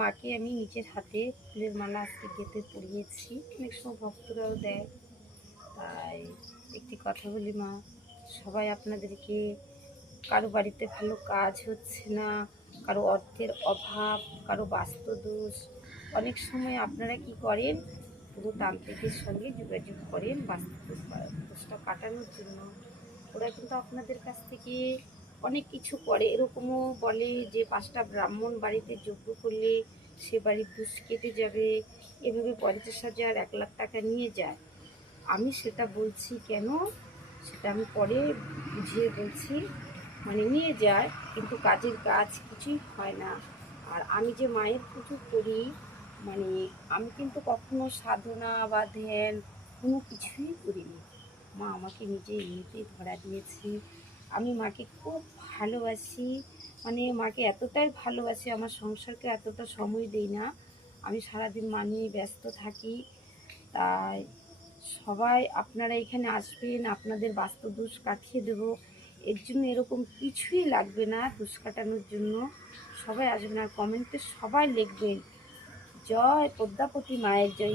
মাকে আমি নিজের হাতে ফুলের মালা আজকে গেঁথে পরিয়েছি। অনেক সময় ভক্তরাও দেয়। তাই একটি কথা বলি মা, সবাই আপনাদেরকে, কারো বাড়িতে ভালো কাজ হচ্ছে না, কারো অর্থের অভাব, কারো বাস্তুদোষ, অনেক সময় আপনারা কি করেন, পুরো তান্ত্রিকের সঙ্গে যোগাযোগ করেন দোষটা কাটানোর জন্য। ওরা কিন্তু আপনাদের কাছ থেকে অনেক কিছু করে, এরকমও বলে যে 5টা ব্রাহ্মণ বাড়িতে যজ্ঞ করলে সে বাড়ির দোষ কেটে যাবে, এভাবে 50,000 1 লাখ টাকা নিয়ে যায়। আমি সেটা বলছি কেন, সেটা আমি পরে বুঝিয়ে বলছি। মানে নিয়ে যায়, কিন্তু কাজের কাজ কিছুই হয় না। আর আমি যে মায়ের পুজো করি, মানে আমি কিন্তু কখনো সাধনা বা ধ্যান কোনো কিছুই করিনি। মা আমাকে নিজে এমনিতেই ধরা দিয়েছে। আমি মাকে খুব ভালোবাসি, মানে মাকে এতটাই ভালোবাসি, আমার সংসারকে এতটা সময় দিই না। আমি সারাদিন মা নিয়ে ব্যস্ত থাকি। তাই সবাই আপনারা এখানে আসবেন, আপনাদের বাস্তুদোষ কাটিয়ে দেবো। এর জন্য এরকম কিছুই লাগবে না দোষ কাটানোর জন্য। সবাই আসবেন আর কমেন্টে সবাই লিখবেন, জয় পদ্মাবতী মায়ের জয়।